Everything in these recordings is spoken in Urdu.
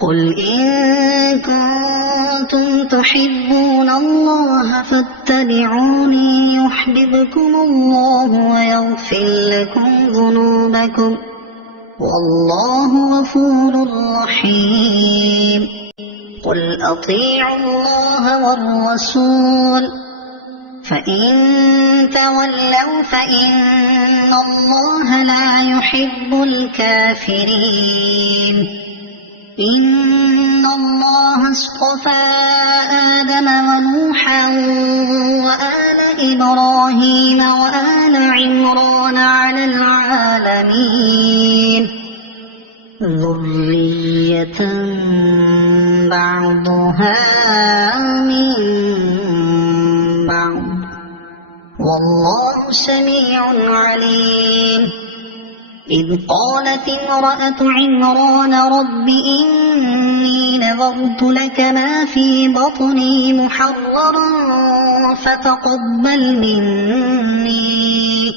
قل إن كنتم تحبون الله فاتبعوني يحببكم الله ويغفر لكم ذنوبكم والله غفور رحيم. قل أطيعوا الله والرسول فإن تولوا فإن الله لا يحب الكافرين. إن الله اصطفى آدم ونوحا وآل إبراهيم وآل عمران على العالمين ذرية بعضها من بعض والله سميع عليم. إذ قالت امرأة عمران رب إني نذرت لك ما في بطني محررا فتقبل مني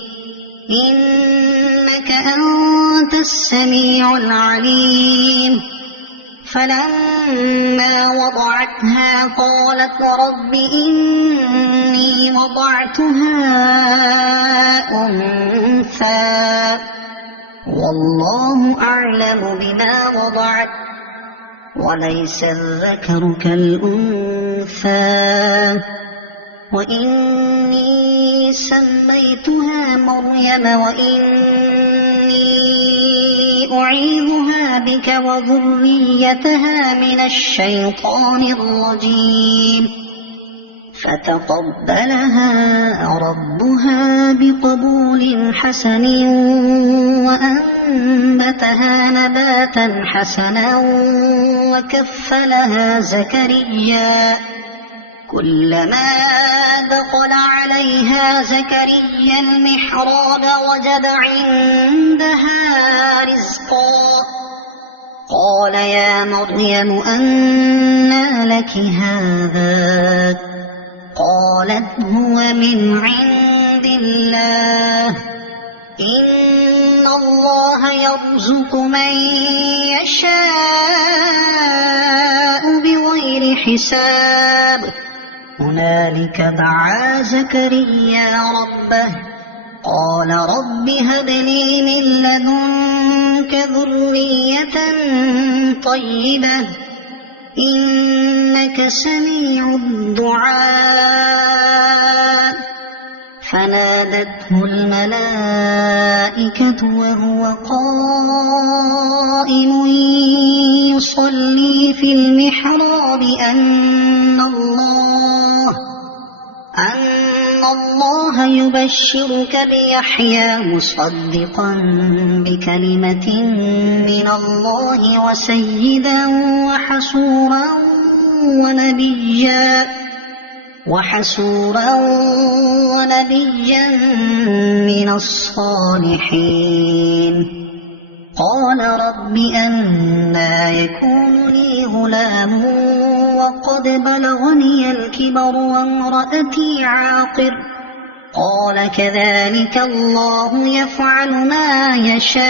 إنك أنت السميع العليم. فلما وضعتها قالت رب إني وضعتها أنثى والله أعلم بما وضعت وليس الذكر كالأنثى وإني سميتها مريم وإني أعيذها بك وذريتها من الشيطان الرجيم. فتقبلها ربها بقبول حسن وأنبتها نباتا حسنا وكفلها زكريا. كلما دخل عليها زكريا المحراب وجد عندها رزقا قال يا مريم أنى لك هذا قالت هو من عند الله إن الله يرزق من يشاء بغير حساب. هنالك دعا زكريا ربه قال رب هب لي من لدنك ذرية طيبة إنك سميع الدعاء. فنادته الملائكة وهو قائم يصلي في المحراب أن الله يبشرك بيحيى مصدقا بكلمة من الله وسيدا وحسورا ونبيا من الصالحين. قال رب أنى يكون لي غلام وقد بلغني الكبر وامرأتي عاقر قال كذلك الله يفعل ما يشاء